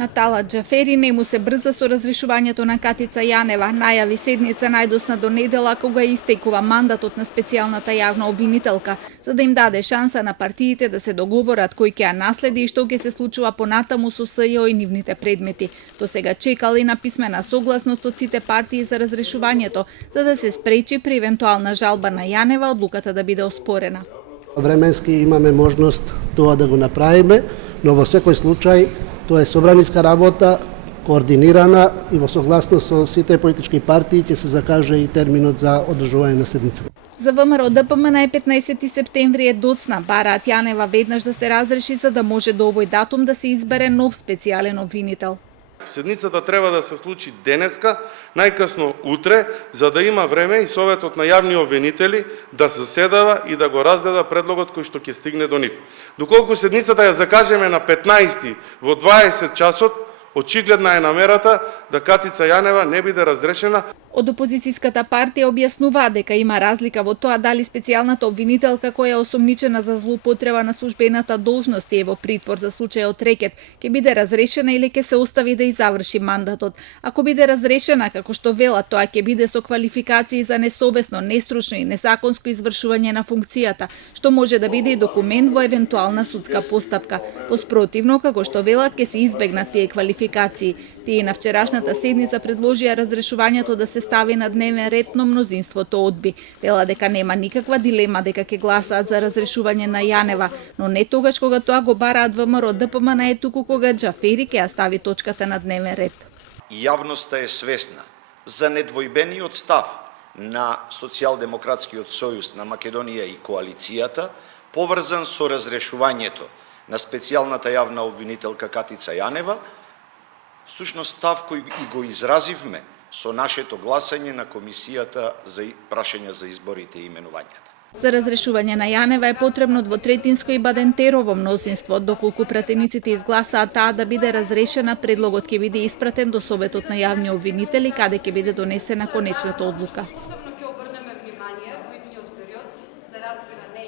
На Талат Џафери не му се брза со разрешувањето на Катица Јанева. Најави седница најдосна до недела кога истекува мандатот на специјалната јавна обвинителка, за да им даде шанса на партиите да се договорат кој ќе ја наследи и што ќе се случува понатаму со СЈО и нивните предмети. До сега чекали на писмена согласност од сите партии за разрешувањето, за да се спречи при евентуална жалба на Јанева одлуката да биде оспорена. Временски имаме можност тоа да го направиме, но во секој случај тоа е собраниска работа, координирана и во согласност со сите политички партии ќе се закаже и терминот за одржување на седницата. За ВМРО ДПМН е 15 септември е доцна. Бараат Јанева веднаш да се разреши за да може до овој датум да се избере нов специјален обвинител. Седницата треба да се случи денеска, најкасно утре, за да има време и Советот на јавни обвинители да заседава и да го разгледа предлогот кој што ќе стигне до нив. Доколку седницата ја закажеме на 15 во 20 часот, очигледна е намерата да Катица Јанева не биде разрешена. Од опозицијската партија објаснуваа дека има разлика во тоа дали специјалната обвинителка која е осомничена за злоупотреба на службената должност и е во притвор за случајот рекет, ќе биде разрешена или ќе се остави да заврши мандатот. Ако биде разрешена, како што велат, тоа ќе биде со квалификации за несовесно, нестручно и незаконско извршување на функцијата, што може да биде и документ во евентуална судска постапка. Поспротивно, како што велат, ќе се избегнат тие квалификации. Тие на вчерашната седница предложија разрешувањето да се стави на дневен ред, но мнозинството одби. Вела дека нема никаква дилема дека ќе гласаат за разрешување на Јанева, но не тогаш кога тоа го бараат ВМРО ДПМН, е туку кога Џафери ќе ја стави точката на дневен ред. Јавноста е свесна за недвојбениот став на Социјалдемократскиот сојуз на Македонија и коалицијата, поврзан со разрешувањето на специјалната јавна обвинителка Катица Јанева, всушност став кој и го изразивме со нашето гласање на Комисијата за прашања за изборите и именувањата. За разрешување на Јанева е потребно двотретинско и бадентерово мнозинство, доколку пратениците изгласаат таа да биде разрешена, предлогот ќе биде испратен до Советот на јавни обвинители, каде ќе биде донесена конечната одлука.